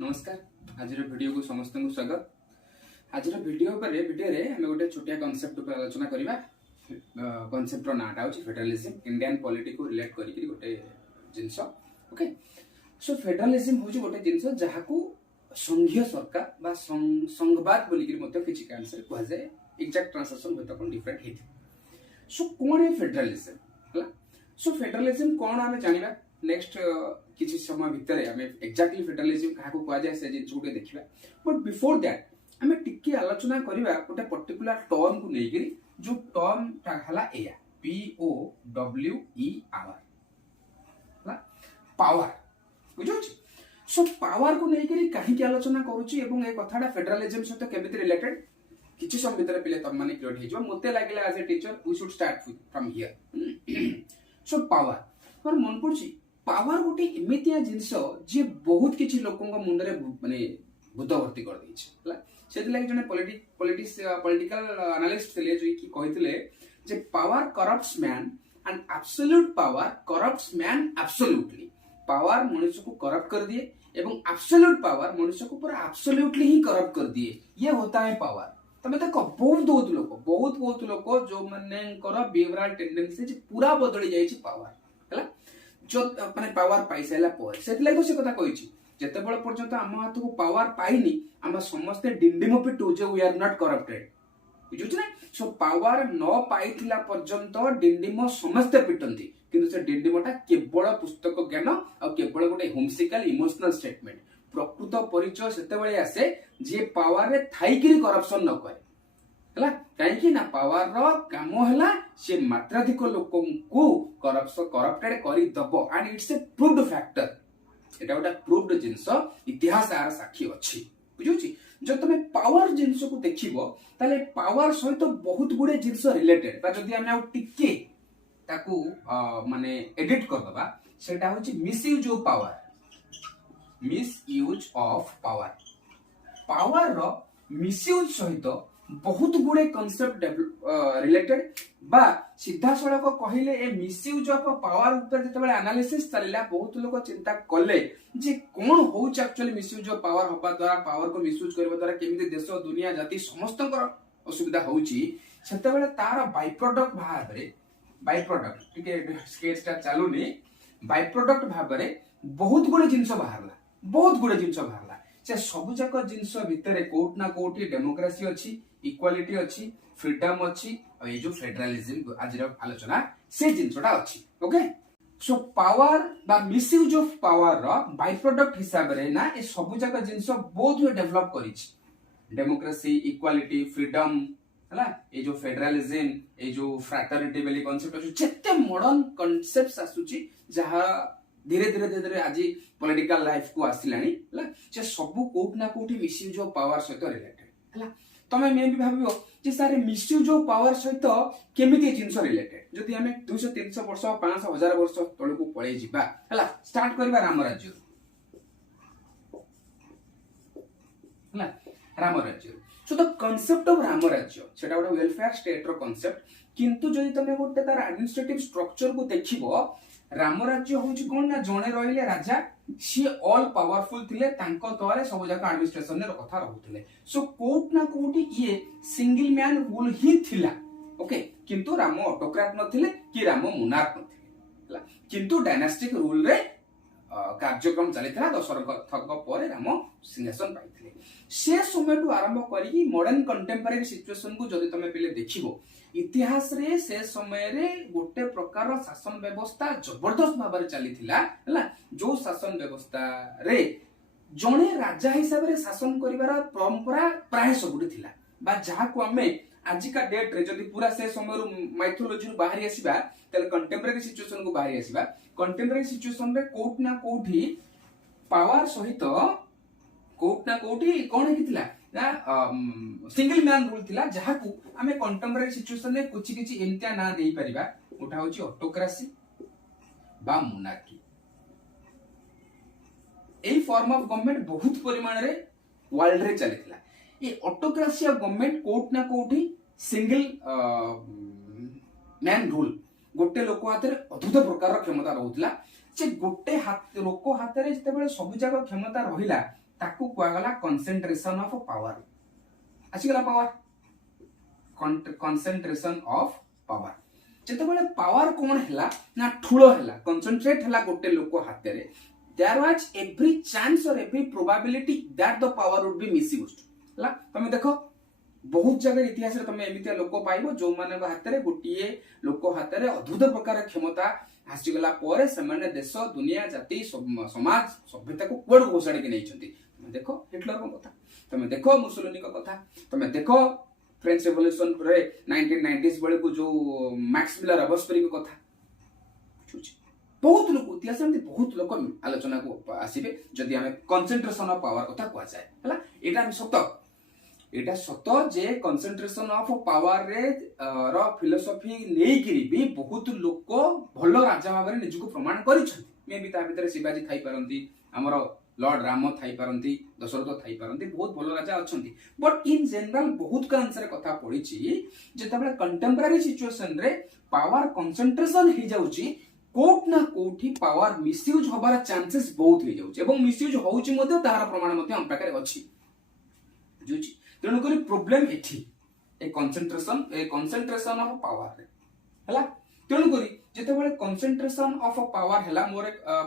नमस्कार। आज वीडियो को समस्त को स्वागत। आज वीडियो रे आम गोटे छोटिया कॉन्सेप्ट पर आलोचना करबा। कॉन्सेप्ट नाटा होची फेडरलिज्म। इंडियन पॉलिटी को रिलेट करी गोटे जिंस। ओके, सो फेडरलिज्म होची गोटे जिंस जहा को संघीय सरकार बा संघवाद बोली कि मते किछि कैंसर कह जाए। एग्जैक्ट ट्रांसलेशन होता कोन डिफरेंट हेथि। सो कोन है फेडरलिज्म हला? सो फेडरलिज्म कोन आमे जानिबा नेक्स्ट किसी समय भितर आम एक्जाक्टली फेडरलिज्म क्या कह जाए से जिन गोटे देखा। बट बिफोर दैट आम टी आलोचना करवा गोटे पर्टिकुलर टर्म को लेकर जो टर्म है POWER पावर बुझे। सो पावर को लेकर कहीं आलोचना करुँच कथा फेडरलिज्म सहित केमिति रिलेटेड किसी समय भितर पे तुम मैंने क्लियर हो मत लगे as a teacher we should start from here. So power मन पड़ी पावर गोटे एमतिया जिनस जी बहुत किसी लोक मुंडे माने भूत भर्ती कर देला। से जने पॉलिटिकल एनालिस्ट थे जो कि कहते जे power corrupts man and absolute power corrupts man absolutely. Power मनुष्य को करप्ट कर दिए एवं एब्सोल्यूट पावर मनुष्य को पूरा एब्सोल्यूटली ही करप्ट कर दिए। ये होता है पावर। तमें देखो बहुत लोग जो माने बिहेवियरल टेंडेंसी पूरा बदली जाइए पावर है जो माने पावर पाई सारा पर से कथा कही जिते बड़ पर्यंत आम हाथ को पावर पाइनी आम समस्ते डिंडिम पिटू जे वी आर नॉट करप्टेड बुझुछ ना। सो पावर न पाइथिला पर्यंत डिंडिम समस्ते पिटंती किंतु से डिंडिमटा केवल पुस्तक ज्ञान और केवल गोटे होमसिकल इमोशनल स्टेटमेंट। प्रकृत परिचय सेते बेले आसे जे पावर रे थाइकिरी करप्शन न करे हला। कहीं ना पावर रो काम हला से मात्राधिक लोक को करप्टेड करी दबो and it's a proved factor. एटा गोटा प्रूव्ड जिंस इतिहास आर साक्षी अछि बुझुछि। जो तुम पावर जिंस को देखिबो ताले पावर सहित बहुत गुडे जिंस रिलेटेड बा जदी हम टिके ताकू माने एडिट कर दबा सेटा होछि misuse of power. Misuse of power power रो मिसयूज सहित बहुत गुडे कांसेप्ट रिलेटेड बा सीधा सड़क कहले ए मिसयूज ऑफ पावर ऊपर जतबे एनालिसिस चलिला बहुत लोग चिंता कले जे कोन होउछ एक्चुअली मिसयूज ऑफ पावर होबा द्वारा पावर को मिसयूज करबा द्वारा केमिति देश दुनिया जाति समस्तकर असुविधा होउची। सेतबेले तार बाय प्रोडक्ट भाबरे बाय प्रोडक्ट टिके स्केचटा चालुनी बाय प्रोडक्ट भाबरे बहुत गुडे जिंस बाहरला से सब जाक जिंस भितर कोट ना कोटी डेमोक्रेसी अछि इक्वालिटी अछि फ्रीडम अछि और ये जो फेडरलिज्म आज आलोचना से जिंसटा अछि। ओके, सो पावर बा मिसयूज ऑफ पावर रो बाय प्रोडक्ट हिसाब रे ना ए सब जाक जिंस बहुत वे डेवलप करिछि। डेमोक्रेसी इक्वालिटी फ्रीडम हला ए जो फेडरलिज्म ए जो फ्रैटर्निटी वाली कांसेप्ट अछि जत्ते मॉडर्न कांसेप्ट्स आसुछि जहा धीरे धीरे आज पॉलिटिकल लाइफ को आसिलानी हला जे सब कोट ना कोठी मिसयूज ऑफ पावर सहित रिलेटेड हला। तमे मे भी भाबियो जे सारे मिसयूज ऑफ पावर सहित केमिति जिंस रिलेटेड जदि हमें 200 300 वर्ष 500 1000 वर्ष तळ को पळे जिबा हला स्टार्ट करबा राम राज्य हला। राम राज्य so the concept of Ram राज्य सेटा गोटे वेलफेयर स्टेट रो कांसेप्ट किंतु जदि तमे गोटे तार एडमिनिस्ट्रेटिव स्ट्रक्चर को देखिबो राम राज्य होउची कोन ना जणे रहिले राजा सी ऑल पावरफुल थिले तांको द्वारा सब जाक एडमिनिस्ट्रेशन रे कथा रहउथिले। सो कोट ना कोटी ये सिंगल मैन रूल ही थिला। ओके, किंतु राम ऑटोक्रेट नथिले कि राम मोनार्क नथिले किंतु डायनास्टिक रूल रे कार्यक्रम चलितला दशरथक परे राम सिंहासन पाइथिले। से समय टू आरंभ करी मॉडर्न कंटेम्पररी सिचुएशन को जदि तमे पहिले देखिबो इतिहास रे से समय रे गोटे प्रकार शासन व्यवस्था जबरदस्त भाव में चली जो शासन व्यवस्था रे जने राजा हिसाब रे शासन करिवार परंपरा प्राय सबुठी थिला बा जहा को हमें आज का डेट रे जदी पूरा से समय माइथोलॉजी रू बाहरी आसीबा तले कंटेम्पररी सिचुएशन को बाहरी आसीबा। कंटेम्पररी सिचुएशन रे कोट ना कोठी पावर सहित कोट ना कोठी कोन हेतिला ना सिंगल मैन रूल थिला जहा को हमें कंटेम्पररी सिचुएशन रे कुछ किछि एमतिया ना देई परिबा। उठा होची ऑटोक्रेसी बा monarchy. AE form of government बहुत परिमाण रे वर्ल्ड रे चलिथिला। ये ऑटोक्रेसी ऑफ गवर्नमेंट कोट ना कोठी सिंगल मैन रूल गोटे लोक हाथ रे अद्भुत प्रकार क्षमता रहउतला। जे गोटे हाथ लोक हाथ रे जते बेले सब जाक क्षमता रहिला ताकू कुआगला कंसंट्रेशन ऑफ पावर आसीगला पावर कंसंट्रेशन ऑफ पावर जेतेबेले पावर कोन हैला ना ठुलो हैला कंसंट्रेट हैला गोटे लोक हाथ रे देयर वाज एवरी चांस और every probability that the power would be misused हैला तमे देखो बहुत जगह इतिहास रे तमे एमितिया लोक पाइबो जो माने हाथ रे गोटिए लोक हाथ रे अद्भुत प्रकार क्षमता आसीगला परे सेमाने देश दुनिया जाति समाज सभ्यता को कोड घोषाड़ी के नैछंती तमे देखो हिटलर को कथा तमे देखो मुसोलिनी को कथा तमे देखो फ्रेंच रेवोल्यूशन रे 1990s बेले को जो मैक्स मिलर रॉबस्पेरी को कथा बहुत लोग इतिहास में बहुत लोग आलोचना को आसीबे जदि हमें कंसंट्रेशन ऑफ पावर कथा कुआ जाए हला एटा सत जे कंसंट्रेशन ऑफ पावर रे रो फिलोसॉफी नै करी भी बहुत लोक भलो राजा भाबरे निज को प्रमाण करिछथि मे भी ता भीतर शिवाजी थाई परंती हमरो लॉर्ड राम थाई परंती दशरथ थाई परंती बहुत भलो राजा अछंती बट इन जनरल बहुत का आंसर कथा पड़ीची जेतबे कंटेम्पररी सिचुएशन रे पावर कंसंट्रेशन हे जाउची कोट ना कोठी पावर मिसयूज होबार चांसेस बहुत हो जाउची एवं मिसयूज होउची मध्ये तार प्रमाण मध्ये हम प्रकार अछि बुझुची तेणु करी प्रॉब्लम एठी ए कंसंट्रेशन ऑफ पावर रे हला तेणु करी जेतेबेले कंसंट्रेशन ऑफ पावर हला मोर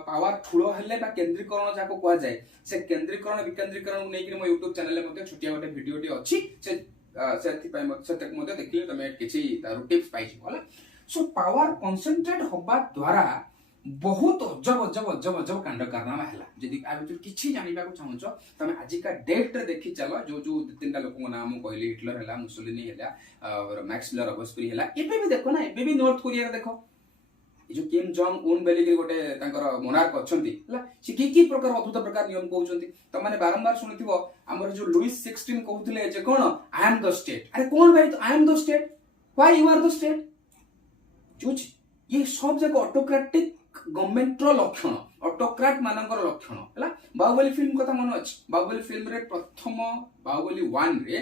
पावर ठुलो हले बा केंद्रीकरण जाको कोआ जाय से केंद्रीकरण विकेंद्रीकरण नै कि मो YouTube चैनल ले मध्ये छोटिया गोटे वीडियोटी अछि से सेति पय से तक मध्ये देखले तमे किछि तारु टिप्स पाइछि होला सो पावर कंसंट्रेट होबा द्वारा बहुत अजब कांड कारनामा हला जदि आ भीतर किछि जानिबा को चाहछो तमे आजि का डेट रे देखि चलो जो जो तीनटा लोक नाम कहले हिटलर हला मुसोलिनी हला और मैक्स मिलर रॉबस्पेरी हला एबे भी देखो ना एबे भी नॉर्थ कोरिया रे देखो ए जो किम जोंग उन बेली के गोटे तांकर मोनार्क अछंती हला से की प्रकार अद्भुत प्रकार नियम कहउछंती त माने बारंबार सुनिथिबो हमर जो लुइस 16 कहउतले जे कोन आई एम द स्टेट अरे कोन भाई I am the state why you are the state जुच ये सब जगह ऑटोक्रेटिक गवर्नमेंट रो लक्षण ऑटोक्रेट मानकर लक्षण हला बाहुबली फिल्म कथा मन अछि बाहुबली फिल्म रे प्रथम बाहुबली 1 रे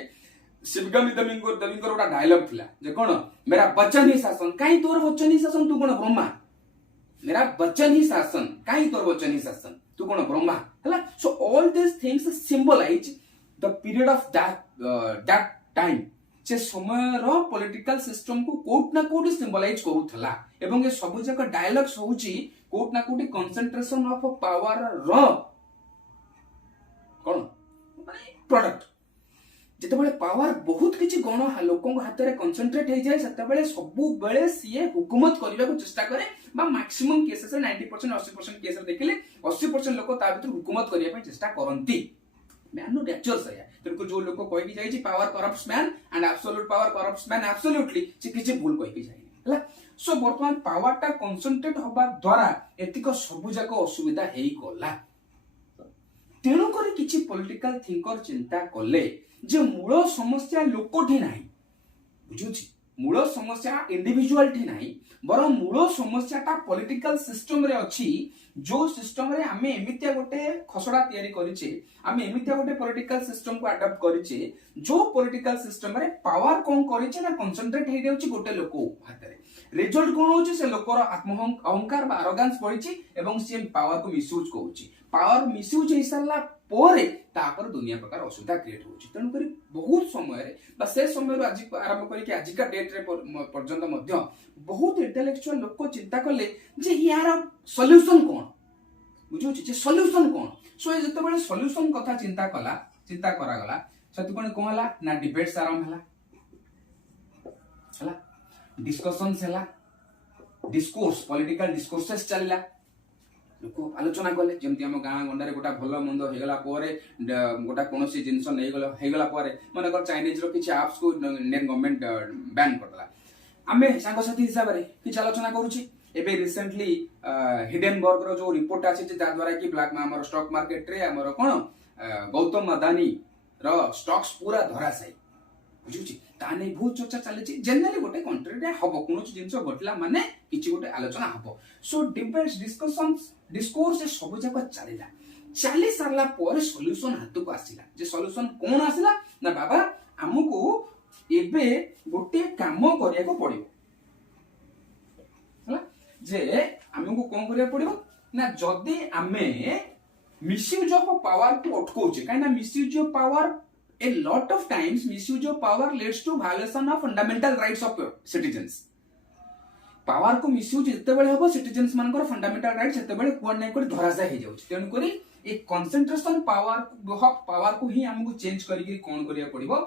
शिवगामी दमिंगर ओटा डायलॉग थिला जे कोन मेरा वचन ही शासन काई तोर वचन ही शासन तू कोन ब्रह्मा मेरा वचन ही शासन काई तोर वचन ही शासन तू कोन ब्रह्मा हला so all this things symbolize the period of that time से समय रो पॉलिटिकल सिस्टम को कोट ना कोट सिंबलाइज करूथला एवं ये सब जक डायलॉग्स होउची कोट ना कोट कंसंट्रेशन ऑफ पावर रो कोन माने प्रोडक्ट जेतेबेले पावर बहुत किछि गण लोकन हाथ रे कंसंट्रेट हे जाय सेतेबेले सबु बेले सीए हुकूमत करबा को चेष्टा करे बा मैक्सिमम केसेस 90% 80% केस देखिले 80% लोक ता भीतर हुकूमत करिया पे चेष्टा करंती मैन नो नेचर से तेनको जो लोक कहि कि जाय छी power corrupts man and absolute power corrupts man absolutely से किछि भूल कहि कि जाय हला सो वर्तमान पावर टा कंसंट्रेट होबा द्वारा एतिक सबु जाको असुविधा हेई गला तेणु करी किछि पॉलिटिकल थिंकर चिंता कले जे मूल समस्या लोकठी नाही बुझुछि मूल समस्या इंडिविजुअल ठी नाही बरं मूल समस्या ता पॉलिटिकल सिस्टम रे अछि जो सिस्टम रे हमें एमितिया गोटे खसडा तयारी करिचे हमें एमितिया गोटे पॉलिटिकल सिस्टम को अडॉप्ट करिचे जो पॉलिटिकल सिस्टम रे पावर कोन करिचे ना कंसंट्रेट हे जाउची गोटे लोक हाथ रे रिजल्ट कोन होची से लोकर आत्म अहंकार बा अरोगेंस पड़िची एवं से पावर को मिसयूज करूची पावर मिसयूज हे साला पोरे तापर दुनिया प्रकार असुविधा क्रिएट होची तनु करी बहुत समय रे बा से समय रो आज आरंभ करी कि आज का डेट रे पर्यंत मध्य बहुत इंटेलेक्चुअल लोक चिंता करले जे यार सॉल्यूशन कोन बुझुची जे सॉल्यूशन कोन सो ए जते बेले सॉल्यूशन कथा चिंता करा गला सती कोन कोहला ना डिबेट्स आरंभ हला डिस्कशंस हला डिस्कोर्स पॉलिटिकल डिस्कोर्सेस चलला लोक आलोचना कले जेमति हम गाँ गंडारे गोटा भलो मंद हे गला परे गोटा कोनोसी जिंस नै गला हे गला परे माने कर चाइनीज रो किछ एप्स को इंडियन गवर्नमेंट बैन करला आमे सांग साथी हिसाब रे किछ आलोचना करूची एबे रिसेंटली हिडेनबर्ग रो जो रिपोर्ट आछि जे जा द्वारा कि ब्लैक हमर स्टॉक मार्केट रे हमर कोन गौतम अदानी रो स्टॉक्स पूरा धरासाई बुझुची ताने बहुत चर्चा चलेछि जनरली गोटे कंट्री रे हबो कोनोच जिंस घटला माने किछि गोटे आलोचना हबो सो डिबेट्स डिस्कशंस डिस्कोर्स सब जक चली सारला पर सॉल्यूशन हाथ को आसिला जे सॉल्यूशन कोन आसिला ना बाबा हमको एबे गोटे काम करिया को पड़िबो हला जे हमको कोन करिया पड़िबो ना जदी आमे मिसयूज ऑफ पावर को अटकाउचे कहीं misuse of power a lot of times misuse of power leads to violation of fundamental rights of citizens power को मिसयूज जेतेबेले हबो सिटीजन्स मानकर फंडामेंटल राइट सेतेबेले कोड नै कोड धराजा हे जाउछ तेन करी ए कंसंट्रेशन पावर को ही हमको चेंज करी कोन करिया पड़िबो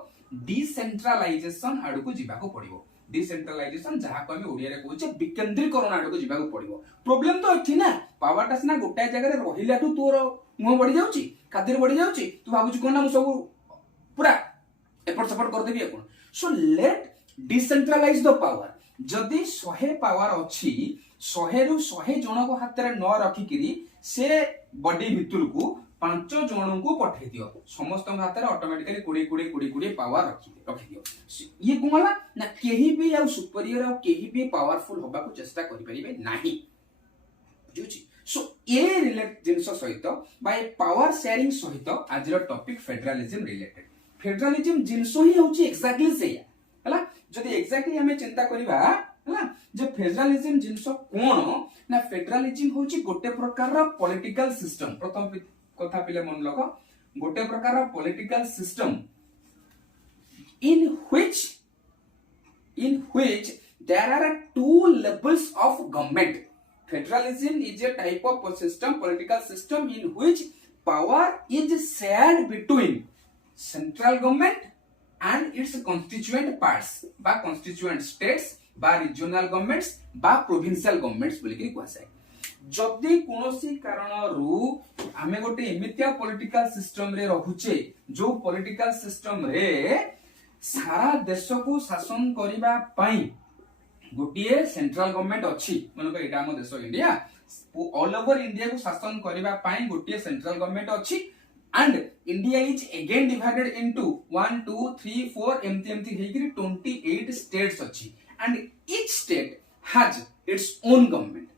डिसेंट्रलाइजेशन आडू को जिबा को पड़िबो डिसेंट्रलाइजेशन जहा को हम ओडिया रे कहूचे विकेंद्रीकरण आडू को जिबा को पड़िबो प्रॉब्लम तो अछि ना पावर टा सिना गोटाय जगह रे रहिलाठू तोर मुह बढ़ी जाउची खातिर बढ़ी जाउची तू भाबुची कोन ना सब पूरा एपट सपोर्ट कर देबी अपन so let decentralise the power जदि 100 पावर अछि 100 रु 100 जन को हाथ रे न रखी किरी से बॉडी भितर को 5 जन को पठे दियो समस्त हाथ रे ऑटोमेटिकली 20 पावर रखी दियो ये कोला ना केही भी आ सुपीरियर आ केही भी पावरफुल होबा को चेष्टा करि परिबे नाही बुझुची सो ए रिलेट जिंस सहित बाय पावर शेयरिंग सहित आज रो टॉपिक फेडरलिज्म रिलेटेड फेडरलिज्म जिंस ही होची एक्जेक्टली सेया हला जदि एक्जेक्टली हमें चिंता करिबा हला जे फेडरलिज्म जिंस कोन ना फेडरलिज्म होची गोटे प्रकार रो पॉलिटिकल सिस्टम प्रथम कथा पिले मन लको गोटे प्रकार रो political system in which there are two levels of government. Federalism is a type of system, political system in which power is shared between central government and its constituent parts by constituent states by regional governments by provincial governments बोली कह जाए जदि कोनोसी कारण रु आमे गोटे एमितिया political system रे रहुचे जो पॉलिटिकल सिस्टम रे सारा देश को शासन करिबा पई गोटिए सेंट्रल गवर्नमेंट अछि मानको एटा हम देश इंडिया ऑल ओवर इंडिया को शासन करिबा पई गोटिए सेंट्रल गवर्नमेंट अछि and India is again divided into 1 2 3 4 एमती हेगिरी 28 स्टेट्स अछि and each state has its own government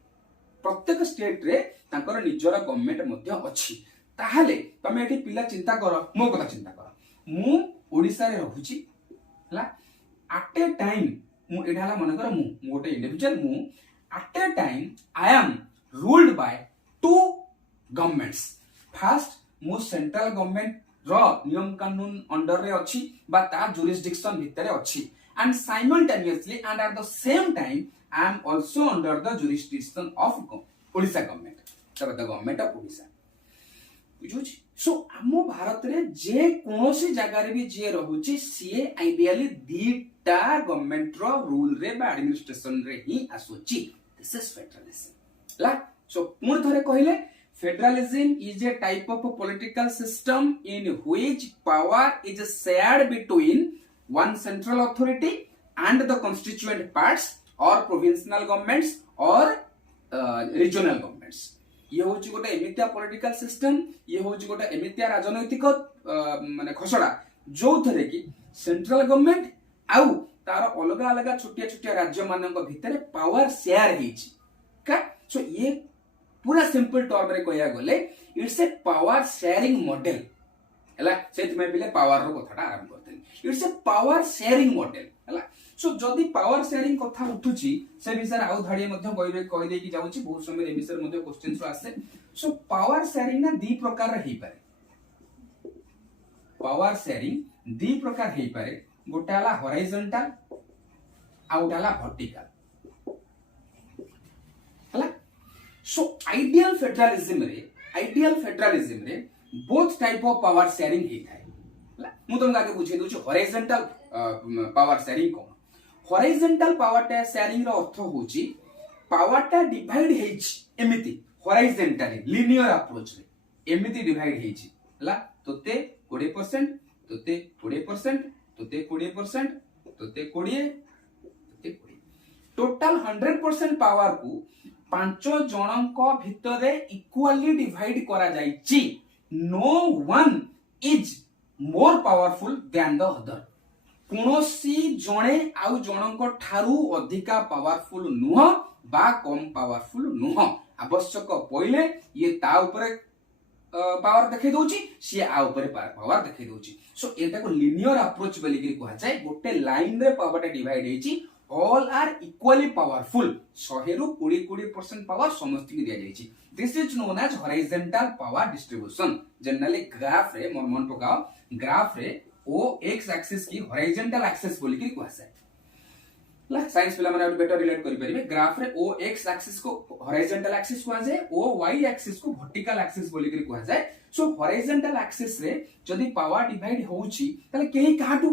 प्रत्येक स्टेट रे तांकर निजरा गवर्नमेंट मध्ये अछि ताहाले तमे एठी पिला चिंता करो मो कथा चिंता करो मु ओडिसा रे रहुची हला एट ए टाइम मु एढाला मन कर मु गोटे इंडिविजुअल मु at a time I am ruled by two governments first मु सेंट्रल गवर्नमेंट रो नियम कानून अंडर रे अछि बा ता जुरिसडिक्शन भितरे अछि and simultaneously and at the same time I am also under the jurisdiction of Odisha government तब द गवर्नमेंट ऑफ ओडिशा बुझुची सो हमो भारत रे जे कोनोसी जगह रे भी जे रहुची सीए आइडियली दीटा गवर्नमेंट रो रूल रे बा एडमिनिस्ट्रेशन रे ही आसुची दिस इज फेडरलिज्म ला सो पुन थरे कहिले federalism is a type of political system in which power is shared between one central authority and the constituent parts और प्रोविंशियल गवर्नमेंट्स और रीजनल गवर्नमेंट्स ये होची गोटे एमितिया पॉलिटिकल सिस्टम ये होची गोटे एमितिया राजनैतिक माने खसडा जो थरे कि सेंट्रल गवर्नमेंट आउ तार अलग अलग छोटिया छोटिया राज्य मानक भितरे पावर शेयर हिची का सो ये पूरा सिंपल टर्म रे कहया गले it's a power sharing model हला सेत में बिले पावर रो कथाटा आरंभ करथि it's a power sharing model हला सो जदि पावर शेयरिंग कथा उठुची से विषय आउ धाडिए मध्ये कहि दे कि जाउची बहुत समय ए विषय मध्ये क्वेश्चन आसे सो पावर शेयरिंग ना दी प्रकार रे हेई पारे पावर शेयरिंग दी प्रकार हेई पारे गोटाला हॉरिजॉन्टल आउटाला वर्टिकल हला सो आइडियल फेडरलिज्म रे both type of power sharing हेई थाए हला मु तुमका आगे बुझे दोची हॉरिजॉन्टल पावर शेयरिंग कोन हॉरिजॉन्टल पावर टा शेयरिंग रो अर्थ होची पावर टा डिवाइड हेची एमिति हॉरिजॉन्टली लिनियर अप्रोच रे एमिति डिवाइड हेची हला तोते 20% तोते 20% तोते 20% तोते 20 तोते 20 टोटल 100% पावर को पांच जनक भितरे इक्वली डिवाइड करा जायछि no one is more powerful than the other कोनोसी जणे आउ जनक ठारू अधिका पावरफुल नुह बा कम पावरफुल नुह आवश्यक पहिले ये ता ऊपर पावर देखै दोची सी आ ऊपर पावर देखै दोची सो एटा को लिनियर अप्रोच बोली कि कहै जाय गोटे लाइन रे पावर टा डिवाइड हेची ऑल आर इक्वली पावरफुल 100 रु 20% पावर समस्त की दिया जायछि this is known as horizontal power distribution generally graph रे मन पकाओ ग्राफ रे ओ एक्स एक्सिस की हॉरिजॉन्टल एक्सिस बोली कि कहै छै साइंस पिला माने बेटर रिलेट करि परिबे ग्राफ रे ओ एक्स एक्सिस को हॉरिजॉन्टल एक्सिस कहै छै ओ वाई एक्सिस को वर्टिकल एक्सिस बोली कि कहै छै सो हॉरिजॉन्टल एक्सिस रे जदी पावर डिवाइड होउची तले केही काटू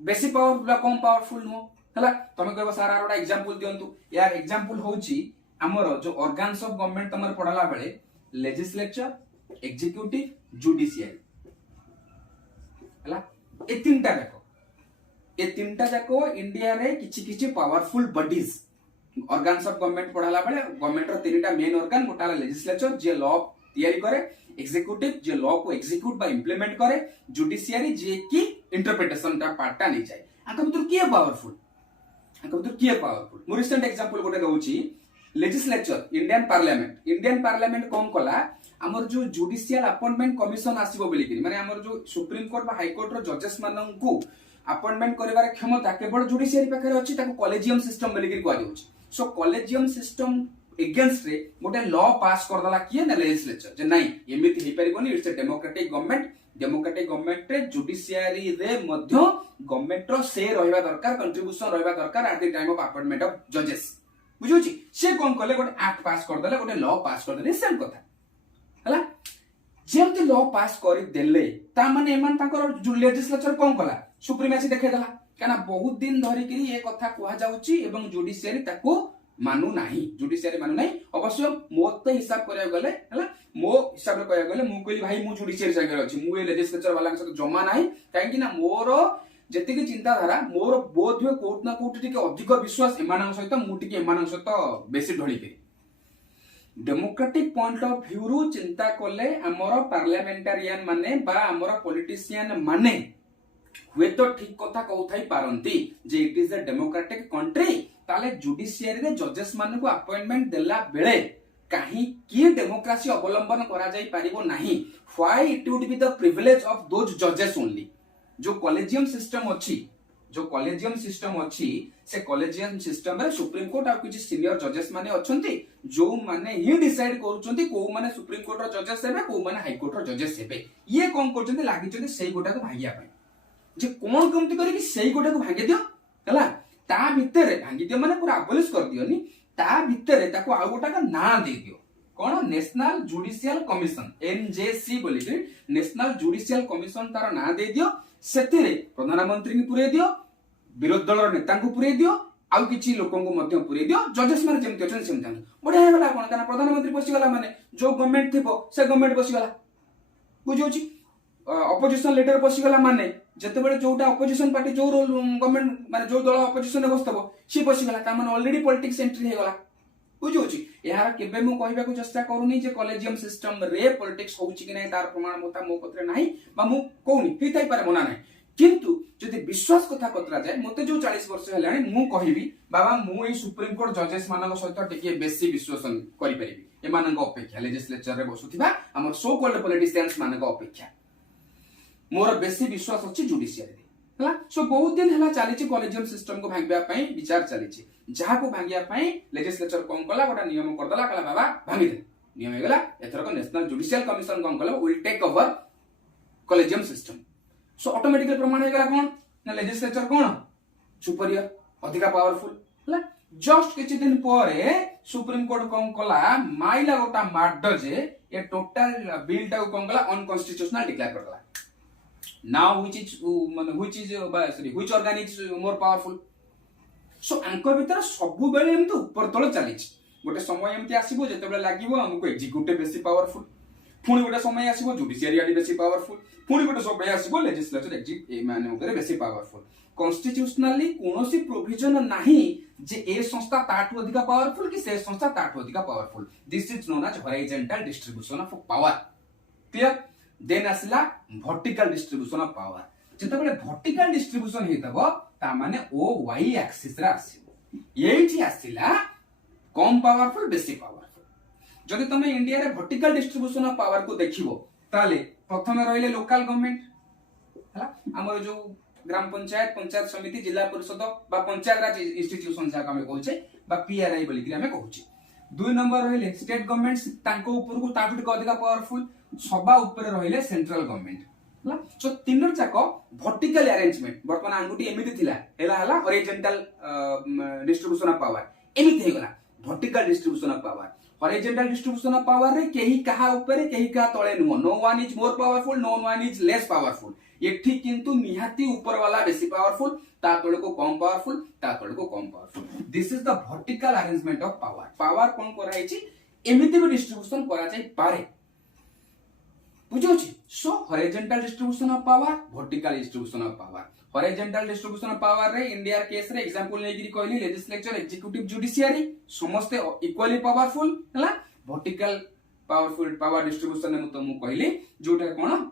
बेसी पावरफुल कम पावरफुल नो हला तमे कहबो सारा आरोडा एग्जांपल दियंतु यार एग्जांपल होउची हमर जो ऑर्गन्स ऑफ गवर्नमेंट तमर पढला बेले लेजिस्लेचर एग्जीक्यूटिव जुडिशियरी हला ए तीनटा जाको इंडिया रे किछि powerful bodies organs of government पढला बेले गवर्नमेंट रो तीनटा मेन ऑर्गन गोटाला लेजिस्लेचर जे लॉ तैयारी करे एग्जीक्यूटिव जे लॉ को एग्जीक्यूट बा इंप्लीमेंट करे जुडिशियरी जे की इंटरप्रिटेशन ता पार्टा नै जाय आका भीतर किए पावरफुल मो रिसेंट एग्जांपल गोटे दउची लेजिस्लेचर इंडियन पार्लियामेंट कोन कला हमर जो जुडिशियल अपॉइंटमेंट कमिशन आसीबो बोली कि माने हमर जो सुप्रीम कोर्ट बा हाई कोर्ट रो जजेस मानन को अपॉइंटमेंट करिवार क्षमता केवल जुडिशियरी पाखरे अछि ताको कॉलेजियम सिस्टम बोली कि कहै जाउची सो कॉलेजियम सिस्टम एगेंस्ट रे गोटे लॉ पास कर दला किए ना लेजिस्लेचर जे नाही एमिति हे परिबोनी इट्स अ डेमोक्रेटिक गवर्नमेंट रे जुडिशियरी रे मध्य गवर्नमेंट रो से रहबा दरकार कंट्रीब्यूशन रहबा दरकार at the time of appointment of जजेस बुझुची से कोन कले गोटे एक्ट पास कर दले गोटे लॉ पास कर दले सेम कथा हला जेमति लॉ पास करि देले ता माने एमान ताकर लेजिस्लेचर कोन कला सुप्रीमेसी देखे दला काना बहुत दिन धरि कि ए कथा कुहा जाउची एवं जुडिशियरी ताको मानु नाही अवश्य मोते हिसाब करया गले हला मो हिसाब रे कहया गले मु कहली भाई मु जुडिशियरी संगे अछि मु ए लेजिस्लेचर वाला के साथ जमा नाही काहे कि ना मोर जति की चिंता धारा मोर बोध हुए कोर्ट ना कोर्ट टिके अधिक विश्वास एमान सहित मु टिके एमान सहित बेसी ढळी के डेमोक्रेटिक पॉइंट ऑफ व्यू रु चिंता कले हमर पार्लियामेंटेरियन माने बा हमर पॉलिटिशियन माने हुए तो ठीक कथा कहउथाई पारंती जे it is a democratic country ताले जुडिशियरी रे जजेस मान को अपॉइंटमेंट देला बेले काहे की डेमोक्रेसी अवलंबन करा जाई परिबो नाही why it would be the privilege of those जजेस ओनली जो कॉलेजियम सिस्टम अछि से कॉलेजियम सिस्टम रे सुप्रीम कोर्ट आ कुछ सीनियर जजेस माने अछंती जो माने ही डिसाइड करूचंती को माने सुप्रीम कोर्ट रो जजेस हेबे को माने हाई कोर्ट रो जजेस हेबे ये कोन करचंती लागिचंती सेही गोटा को भागिया पय जे कोन कमति करी कि सेही गोटा को भागे दियो हला ता भितरे भांगी दियो माने पूरा अबलिश कर दियोनी ता भितरे ताको आ गोटा का ना दे दियो कोन नेशनल जुडिशियल कमिशन एनजेसी बोली कि नेशनल जुडिशियल कमिशन तार ना दे दियो सेतिरे प्रधानमंत्री की पुरे दियो विरोधी दल नेता को पुरे दियो आउ किछि लोकन को मध्य पुरे दियो जजेस माने जेमति अछन सेमति बढिया हेला कोन काना प्रधानमंत्री बसी गला माने जो गवर्नमेंट थिबो से गवर्नमेंट बसी गला बुझौची ऑपोजिशन लीडर बसी गला माने जते बेले जोटा ऑपोजिशन पार्टी जो गवर्नमेंट माने जो दल ऑपोजिशन रे बसतबो सी बसी गला ता माने ऑलरेडी पॉलिटिक्स एंट्री हे गला बुझौची यार केबे मु कहबा को चेष्टा करूनी जे कॉलेजियम सिस्टम रे पॉलिटिक्स होउची कि नै तार प्रमाण मोता मो पत्रे नाही बा मु कोनी हेतै पारे मना नै किंतु जदि विश्वास कथा कतरा जाय मते जो 40 वर्ष हेलाणी मु कहिबी बाबा मु ए सुप्रीम कोर्ट जजेस मानक सहित टिके बेसी विश्वासन करि परिबी ए मानक अपेक्षा लेजिस्लेचर रे बसुथिबा हमर सो कॉल्ड पॉलिटिशियंस मानक अपेक्षा मोर बेसी विश्वास अछि जुडिशियरी हला सो बहुत दिन हला चलीछि कॉलेजियम सिस्टम को भांगबा पई विचार चलीछि जहा को भांगिया पई लेजिस्लेचर कोन कला गोटा नियम कर दला कला बाबा भांगी दे नियम हेगला एथरक नेशनल जुडिशियल कमिशन कोन कला will take over collegium system so automatically प्रमाण हेगला कोन ना लेजिस्लेचर कोन सुपीरियर अधिका पावरफुल हला जस्ट किछि दिन परे सुप्रीम कोर्ट कोन कला माइला गोटा माड जे ए टोटल बिल टा कोन कला अनकॉन्स्टिट्यूशनल डिक्लेयर कर दला now which organ is more powerful so anko bitar सबु बेले एमतो ऊपर तळ चली गोटे समय एमती आसीबो जते बेले लागिवो हमको एग्जीक्यूटिव बेसी पावरफुल पुणी गोटे समय आसीबो जुडिशियरी आडी बेसी पावरफुल पुणी गोटे समय आसीबो लेजिस्लेचर एग्जीक्यूटिव माने ओकरे बेसी पावरफुल कॉन्स्टिट्यूशनली कोनोसी प्रोविजन नाही जे ए संस्था ताठू अधिक पावरफुल कि से संस्था ताठू अधिक powerful this is known as horizontal distribution of power clear then आसला वर्टिकल डिस्ट्रीब्यूशन ऑफ पावर जते बेले वर्टिकल डिस्ट्रीब्यूशन हेतबो ता माने ओ वाई एक्सिस रे आसीबो एठी आसिला कम पावरफुल बेसी पावरफुल जदि तमे इंडिया रे वर्टिकल डिस्ट्रीब्यूशन ऑफ पावर को देखिबो ताले प्रथमे रहिले लोकल गवर्नमेंट हला हमर जो ग्राम पंचायत पंचायत समिति जिला परिषद बा पंचायत राज इंस्टीट्यूशन जहाँ आम कहचे बा पीआरआई बोलिक आम कहचे 2 नंबर रहिले स्टेट गवर्नमेंट्स तांको ऊपर को ताठू अधिक पावरफुल सभा ऊपर रहिले सेंट्रल गवर्नमेंट सो तीनों जाक वर्टिकल अरेंजमेंट वर्तमान आंगुठी एमिति थिला एला हला हॉरिजॉन्टल डिस्ट्रीब्यूशन ऑफ पावर एमिति हेगला vertical distribution of power horizontal distribution of power रे केही कहा ऊपर केही कहा तळे नुह no one is more powerful no one is less powerful एठी किंतु निहाती ऊपर वाला बेसी पावरफुल ता तळे को कम पावरफुल ता तळे को कम powerful this is the vertical arrangement of power power कोन कराइछि एमिति भी डिस्ट्रीब्यूशन करा जाय पारे बुझौछि so horizontal distribution of power vertical distribution of power horizontal distribution of power रे इंडिया केस रे एग्जांपल नै गिरी कहली लेजिस्लेचर एग्जीक्यूटिव जुडिशियरी समस्त इक्वली पावरफुल हला वर्टिकल पावरफुल पावर डिस्ट्रीब्यूशन में तुमको कहली जोटा कोन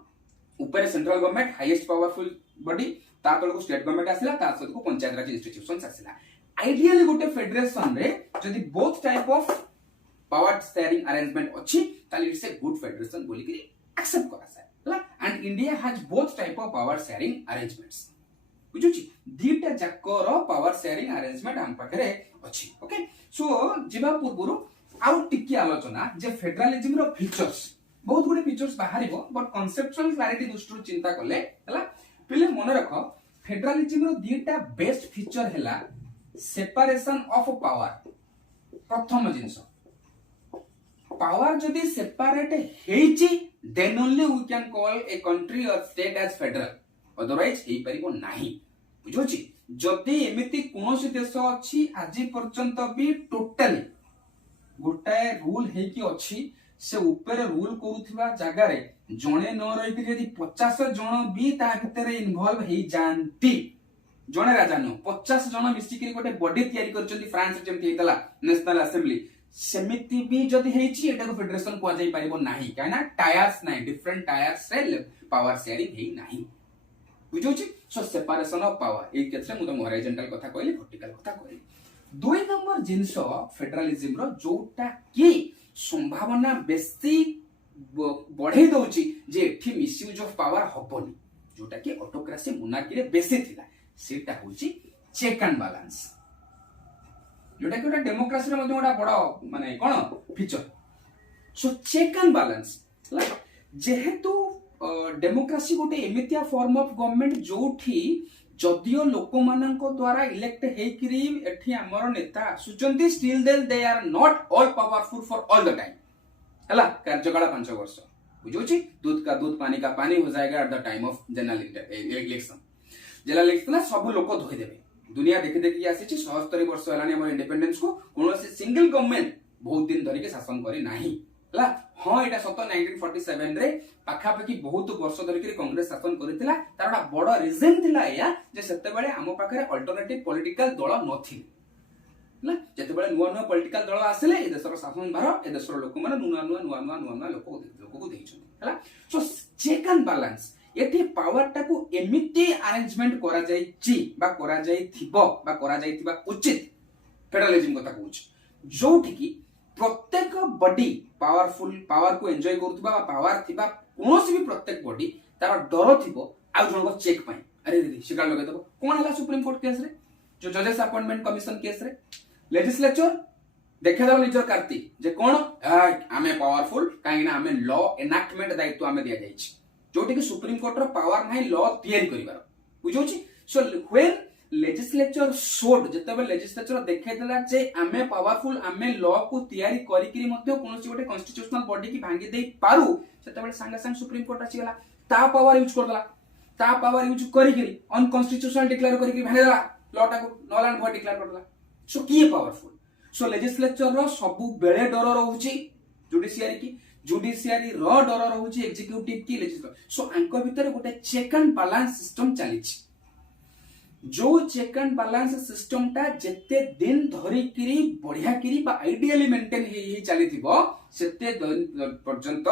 ऊपर central government highest powerful body ता तळ को स्टेट गवर्नमेंट आसिला ता सद को पंचायत राज इंस्टीट्यूशंस आसिला आइडियली गोटे फेडरेशन रे जदी both type of power sharing arrangement अछि ताली इट्स ए गुड फेडरेशन बोली कि एक्सेप्ट करा जाय हला and India has both type of power sharing arrangements बुझुची दीटा जाकर पावर शेयरिंग अरेंजमेंट हम पाखरे अछि ओके सो जिबा पूर्वरु आउ टिकी आलोचना जे फेडरलिज्म रो फीचर्स बहुत गुडे फीचर्स बाहरिबो बट कॉन्सेप्चुअल क्लैरिटी दृष्टि चिंता करले हला पहिले मन रख फेडरलिज्म रो दीटा बेस्ट फीचर हैला सेपरेशन ऑफ पावर प्रथम जिंस पावर जदी सेपरेट हेची then only we can call a country or state as federal otherwise हेई परिबो नाही बुझोची जदी एमिति कोनोसी देश अछि आजि पर्यंत भी टोटली गोटाए रूल हेकी अछि से ऊपर रूल करूथिबा जगह रे जणे न रही कि यदि 50 जण भी ता भितरे इन्वॉल्व हेई जानती जणे राजा न 50 जण मिसी कि गोटे बॉडी तयारी करचंती फ्रांस रे जेमति हेतला नेशनल असेंबली सेमिति भी जदी हेची एटा को फेडरेशन को जाई परिबो नाही काना टायर्स नाही डिफरेंट टायर्स रे पावर शेयरिंग हेई नाही बुझोची सो सेपरेशन ऑफ पावर ए क्षेत्र मु तो हॉरिजॉन्टल कथा कहली वर्टिकल कथा कहली 2 नंबर जिंस फेडरलिज्म रो जोटा की संभावना बेसी बढ़े दउची जे एठी मिसयूज ऑफ पावर हबनी जोटा की ऑटोक्रेसी मोनार्की रे बेसी थिला सेटा होची चेक एंड बैलेंस जोटा की ओटा डेमोक्रेसी रे मध्ये ओटा बड़ माने कोन feature so check and balance जेहेतु डेमोक्रेसी गोटे एमितिया फॉर्म ऑफ गवर्नमेंट जोठी जदियो लोक माननको द्वारा इलेक्ट हेकरी एठी हमर नेता सुचंती still they are not all powerful for all the time हला कार्यकाल 5 वर्ष बुझोची दूध का दूध पानी का पानी हो जाएगा at the time of general election सब लोक धोई देबे दुनिया देखि देखि आसी छि 77 वर्ष हलानी हमर इंडिपेंडेंस को कोनोसी सिंगल गवर्नमेंट बहुत दिन धरि के शासन करी नाही हला हां एटा सत 1947 रे पाखापाखि बहुत वर्ष धरि के कांग्रेस शासन करितला तारडा बड़ रीजन थिला या जे सेते बेले हम पाखरे अल्टरनेटिव पॉलिटिकल दल नथि हला जेते बेले नुवा नुवा पॉलिटिकल दल आसिले ए देशर शासन भार ए देशर लोक माने नुवा लोक को देइछन हला सो चेक एंड बैलेंस एठी पावर टाकू एमिति अरेंजमेंट करा जाय छि बा करा जाय थिबो बा करा जाय थिबा उचित फेडरलिज्म कथा कहूछ जोठी की प्रत्येक बॉडी पावरफुल पावर को एंजॉय करथबा बा पावर थिबा कोनोसी भी प्रत्येक बॉडी तार डर थिबो आ जणको चेक पई अरे दीदी शिकाल लगे दबो कोन हला सुप्रीम कोर्ट केस रे जो जजेस अपॉइंटमेंट कमिशन केस रे लेजिस्लेचर देखे दो निजर कार्ती जे कोन आमे पावरफुल काहे ना आमे लॉ एनाक्टमेंट दायित्व आमे दिया जाय छि जोटी कि सुप्रीम कोर्ट रो पावर नाही लॉ तयारी करिवार बुझोछि सो व्हेन लेजिस्लेचर शोड जतबे लेजिस्लेचर देखे देला जे आमे पावरफुल आमे लॉ को तयारी करी करी मध्ये कोनोसी गोटे कॉन्स्टिट्यूशनल बॉडी की भांगी देई पारू सेतबे संगे संग सुप्रीम कोर्ट आसी गला ता पावर यूज करदला ता पावर यूज करी करी अनकॉन्स्टिट्यूशनल डिक्लेयर करी करी भांगी देला लॉ टा को नॉल एंड वॉइड डिक्लेयर करदला सो की पावरफुल सो लेजिस्लेचर रो सबु बेले डर रहउची जुडिशियरी रो डर रहउची एग्जीक्यूटिव की लेजिस्लेचर सो अंक भीतर गोटे चेक एंड बैलेंस सिस्टम चलीची जो चेक एंड बैलेंस सिस्टम टा जेते दिन धरी किरी बढ़िया किरी बा आइडियली मेंटेन हे चली थिबो सेते पर्यंत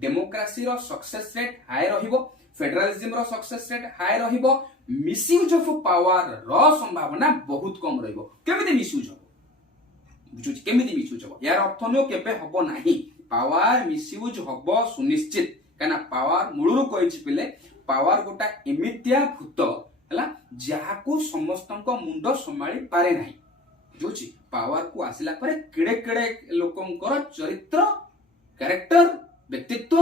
डेमोक्रेसी रो सक्सेस रेट हाई रहिबो फेडरलिज्म रो सक्सेस रेट हाई रहिबो मिसयूज ऑफ पावर रो संभावना बहुत कम रहिबो केमिति मिसयूज हो बुझुछि केमिति मिसयूज हो यार अर्थ नो केबे हबो नाही पावर मिसयूज हबो सुनिश्चित काना पावर मुळुरु कहिछि पिले पावर गोटा एमितिया भूत हला जाहाको समस्तଙ୍କ मुंड संभाली पारे नाही बुझुछि पावर को आसिला परे केड़े केड़े लोकंकर चरित्र कैरेक्टर व्यक्तित्व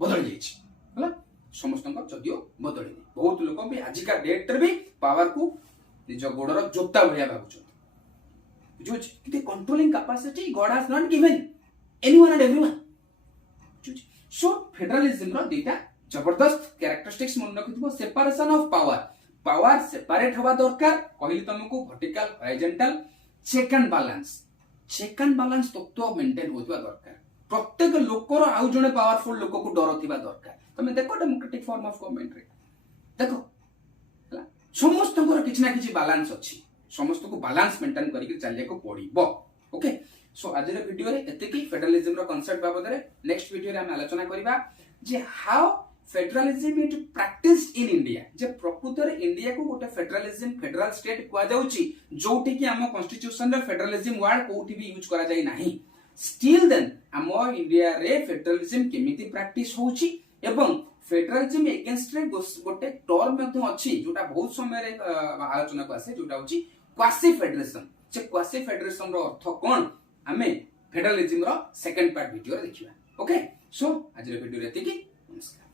बदल जाइछि हला समस्तଙ୍କ जदियो बदल बहुत लोक भी आजिका डेट रे भी पावर को निज गोडर जोता भलिया भाबुछ बुझुछि कि controlling capacity God has not given anyone and everyone बुझुछि सो फेडरलिज्म रो दुटा जबरदस्त कैरेक्टरिस्टिक्स मन रखिथबो separation of power power separate हवा दरकार कहली तुमको vertical horizontal check and balance तत्व मेंटेन होतबा दरकार प्रत्येक लोकर आउ जने पावरफुल लोक को डर थिबा दरकार तमे देखो डेमोक्रेटिक फॉर्म ऑफ गवर्नमेंट रे देखो हला समस्त को किछ ना किछ बैलेंस अछि समस्त को बैलेंस मेंटेन करिक चलिया को पड़िबो ओके सो आज रे वीडियो रे एते की फेडरलिज्म रो कांसेप्ट बाबद रे नेक्स्ट वीडियो रे हम आलोचना करिबा जे how federalism is practised in India जे प्रकृत रे इंडिया को गोटे फेडरलिज्म फेडरल स्टेट कुआ जाउची जोटी की हम कॉन्स्टिट्यूशन रे फेडरलिज्म वर्ड कोठी भी यूज करा जाय नाही स्टिल देन हम इंडिया रे फेडरलिज्म केमिति प्रैक्टिस होउची एवं फेडरलिज्म एगेंस्ट रे गोटे टर्म मध्ये अछि जोटा बहुत समय रे आलोचना को आसे जोटा होची क्वासी फेडरेशन से क्वासी फेडरेशन रो अर्थ कोन हमें फेडरलिज्म रो सेकंड पार्ट वीडियो रे देखिबा ओके सो आज रे वीडियो रे एतिकी नमस्कार।